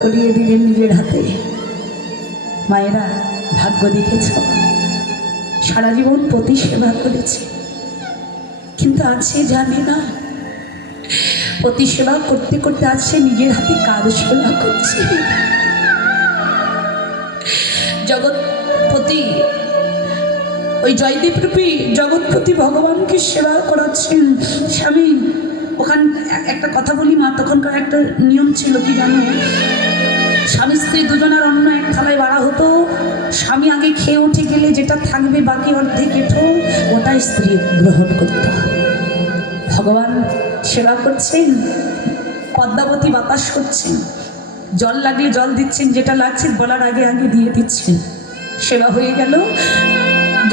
করিয়ে দিলেন নিজের হাতে। মায়েরা ভাগ্য দেখেছ, সারা জীবন পতি সেবা করেছে, কিন্তু আজ সে জানে না পতি সেবা করতে করতে আজ সে নিজের হাতে কার সেবা করছে। জগৎপতি ওই জয়দেব রূপী জগৎপতি ভগবানকে সেবা করাচ্ছেন স্বামী। ওখান একটা কথা বলি মা, তখনকার একটা নিয়ম ছিল কি জানো, স্বামী স্ত্রী দুজনের অন্য এক থালায় বাড়া হতো। স্বামী আগে খেয়ে উঠে গেলে যেটা থাকবে বাকি অর্ধেক এঠো ওটাই স্ত্রী গ্রহণ করত। ভগবান সেবা করছেন, পদ্মাবতী বাতাস করছেন, জল লাগলে জল দিচ্ছেন, যেটা লাগছে বলার আগে আগে দিয়ে দিচ্ছেন। সেবা হয়ে গেল।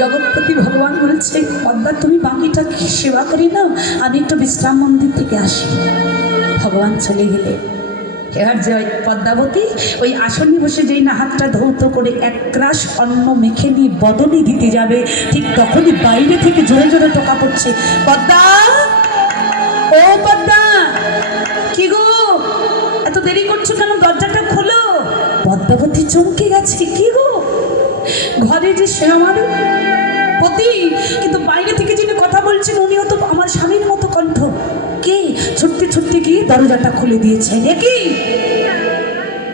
জগৎপতি ভগবান বলছে, পদ্মা তুমি বাকিটা সেবা করি নাও, আমি একটু বিশ্রাম মন্দির থেকে আসি। ভগবান চলে গেলে এবার জয় পদ্মাবতী ওই আসনে বসে যেই না হাতটা ধৌত করে এক গ্রাস অন্ন মেখে নিয়ে বদনে দিতে যাবে, ঠিক তখনই বাইরে থেকে জোরে জোরে টোকা পড়ছে, পদ্মা, ও পদ্মা, কি গো এত দেরি করছো কেন, দরজাটা খোলো। পদ্মাবতী চমকে গেছে, কি গো, ঘরে যে সে আমার পতি, কিন্তু বাইরে থেকে যিনি কথা বলছেন উনিও তো আমার স্বামীর মতো কণ্ঠ। কে? ছুটতে ছুটতে গিয়ে দরজাটা খুলে দিয়েছেন। এ কি,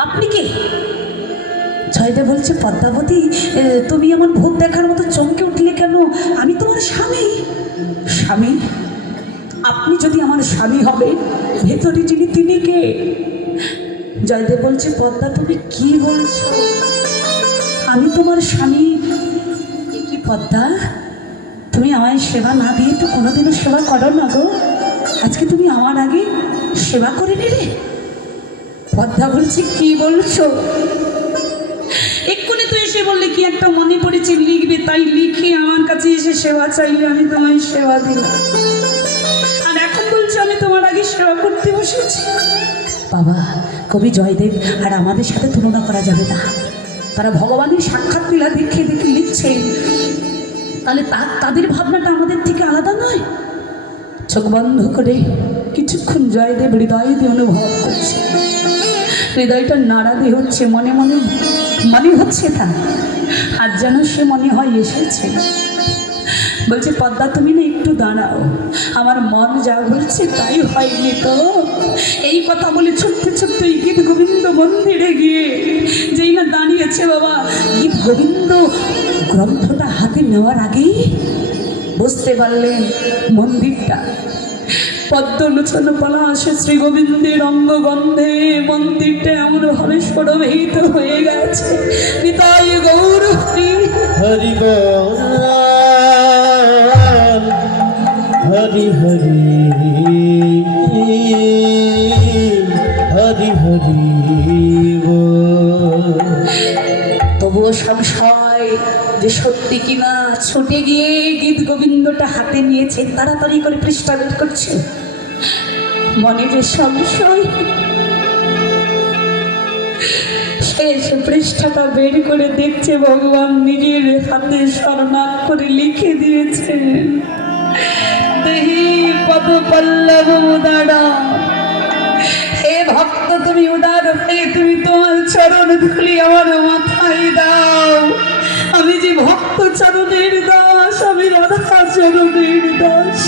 আপনি কে? জয়দেব বলছে, পদ্মাবতী তুমি এমন ভূত দেখার মতো চমকে উঠলে কেন? আমি তোমার স্বামী। স্বামী? আপনি যদি আমার স্বামী হবে, ভেতরে যিনি তিনি কে? জয়দেব বলছে, পদ্মা তুমি কি বলছো, আমি তোমার স্বামী। কি পদ্মা, তুমি আমায় সেবা না দিয়ে তো কোনোদিনও সেবা করো না গো, আজকে তুমি আমার আগে সেবা করে নিলে। পদ্মা বলছে, কি বলছো? এক্ষুনি তো এসে বললে কি একটা মনে পড়েছে লিখবে, তাই লিখে আমার কাছে এসে সেবা চাইলে আমি তোমায় সেবা দিলাম, আর এখন বলছো আমি তোমার আগে সেবা করতে বসেছি। বাবা, কবি জয়দেব আর আমাদের সাথে তুলনা করা যাবে না, তারা ভগবানের সাক্ষাৎ লীলা দেখে দেখে লিখছেন, তাহলে তাদের ভাবনাটা আমাদের থেকে আলাদা নয়। চোখ বন্ধ করে কিছুক্ষণ জয়দেব হৃদয় দিয়ে অনুভব করছে, হৃদয়টা নাড়া দিয়ে হচ্ছে, মনে মনে মনে হচ্ছে তা, আর যেন সে মনে হয় এসেছে। বলছে, পদ্মা তুমি না একটু দাঁড়াও, আমার মন যা বলছে তাই হয়নি তো। এই কথা বলে ছুটতে ছুটতে গীত গোবিন্দ মন্দিরে গিয়ে যেই না দাঁড়িয়েছে, বাবা গীত গোবিন্দ গ্রন্থটা হাতে নেওয়ার আগেই বুঝতে পারলেন মন্দিরটা পদ্মলোচন পলাশে শ্রী গোবিন্দের অঙ্গগন্ধে মন্দিরটা এমন ভাবে সরভীত হয়ে গেছে। নিতাই গৌর হরি হরি বল, হরি হরি হরি হরি বল। তবুও সংশয় যে সত্যি কিনা ছুটে গিয়ে গীত গোবিন্দটা হাতে নিয়েছেন, তাড়াতাড়ি করে পৃষ্ঠা বের করছে, মনে যে সংশয়। শেষ পৃষ্ঠাটা বের করে দেখছে ভগবান নিজের হাতে স্বর্ণাক্ষরে করে লিখে দিয়েছেন, দেহি পদ পল্লব উদারা। হে ভক্ত, তুমি উদার হয়ে তুমি তোমার চরণ ধুলি আমার মাথায় দাও। আমি যে ভক্ত চরণের দাস, আমি রাধা চরণের দাস।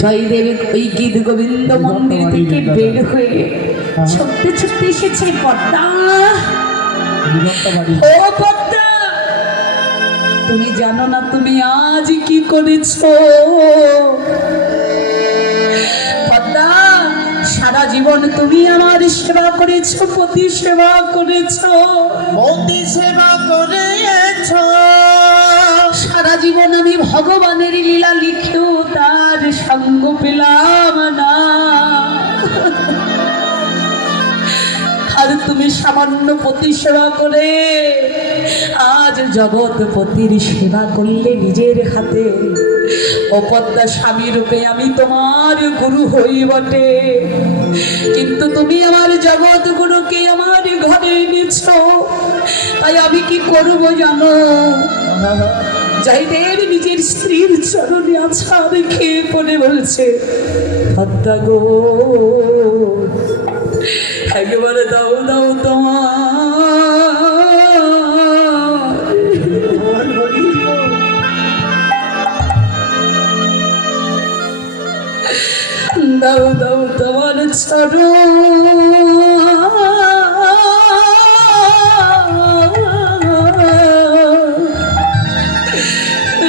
জয়দেব ওই গীত গোবিন্দ মন্দির থেকে বের হয়ে ছুটতে ছুটতে এসেছে। পদ্মা, ও পদ্মা, তুমি জানো না তুমি আজ কি করেছো? পদ্মা, সারা জীবন তুমি আমার সেবা করেছো, পতি সেবা করেছো, পতি সেবা করেছো। সারা জীবন আমি ভগবানের লীলা লিখেও তার সঙ্গ পেলাম না, আর তুমি সামান্য সামান্য পতি সেবা করে আজ জগৎপতির সেবা করলে নিজের হাতে। ও পদ্মা স্বামী রূপে আমি তোমার গুরু হই বটে, কিন্তু তুমি আমার জগৎ গুরুকে আমার ঘরে এনেছ। তাই আমি কি করবো জানো? জয়দেব নিজের স্ত্রীর চরণে আছা রেখে পড়ে বলছে, পদ্মা গো একেবারে দাও দাও তোমার দাও দাও তোমার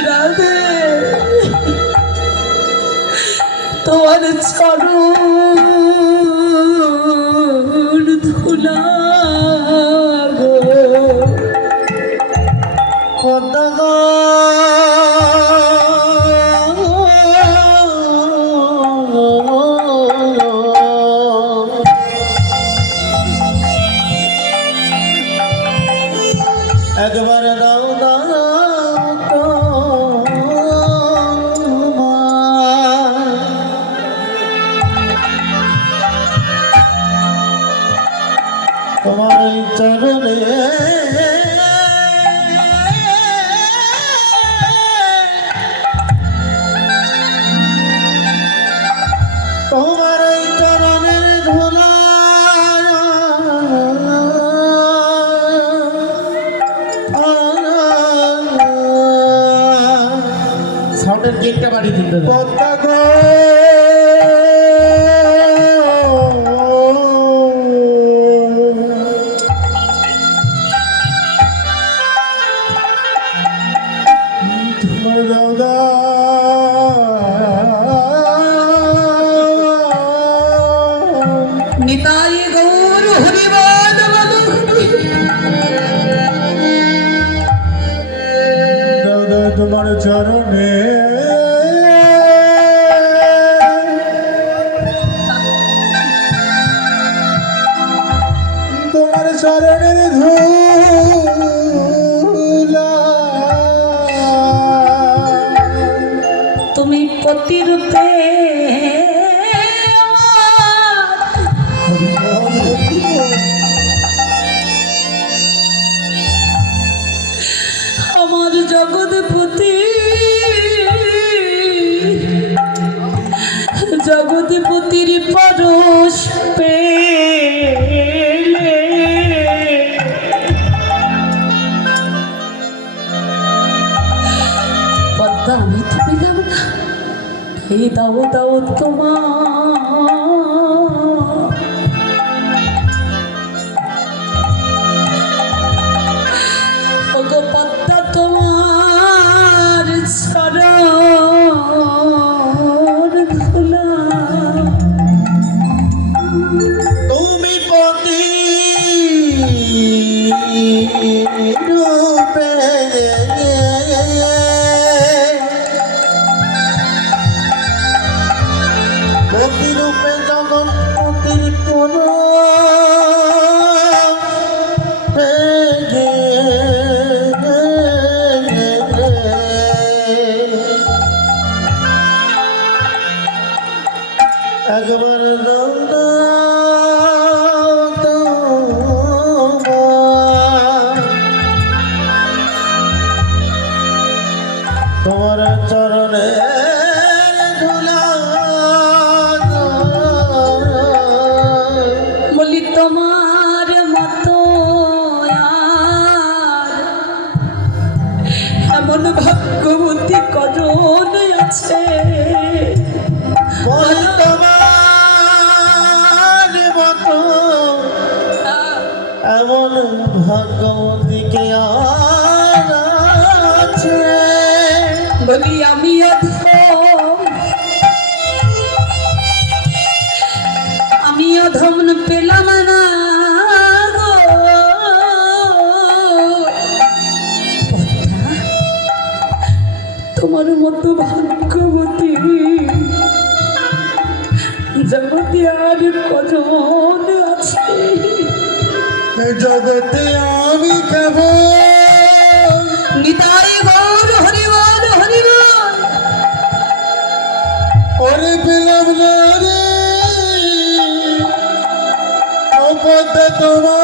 রাধে তোমার চরণ ধুলা গো পদ্মা গো একবার দাও দাও তোমার চরণে তোমার চরণের ধুলা সাউন্ডের কেকটা বাড়িয়ে দিতে পদ্মা গো নিতাই গৌর হরিবল দাদা তোমার চরণে তোমার চরণের ধুলা তুমি পতিরূপে আমার জগৎপতি জগৎপতির পরশ পেলে পদ্মা আমি তো পেলাম না। এই দাও দাও তোমার পদ্মা তোমার চরণ ধুলা তুমি পতি রূপে পতি রূপে জগৎপতির কোন একবার তোমার চরণে ধুলা বলি তোমার মতো এমন ভাগ্যবতী কজন আছে। এমন ভাগ্যবতীকে আছে বলি আমি অধম পেলাম না তোমার মতো ভাগ্যবতী জগতে আর কজন আছে। জগতে আমি কেবল নিতাই গৌর হরিবল হরিবল। ওরে পেলাম না রে ও পদ্মা তোমার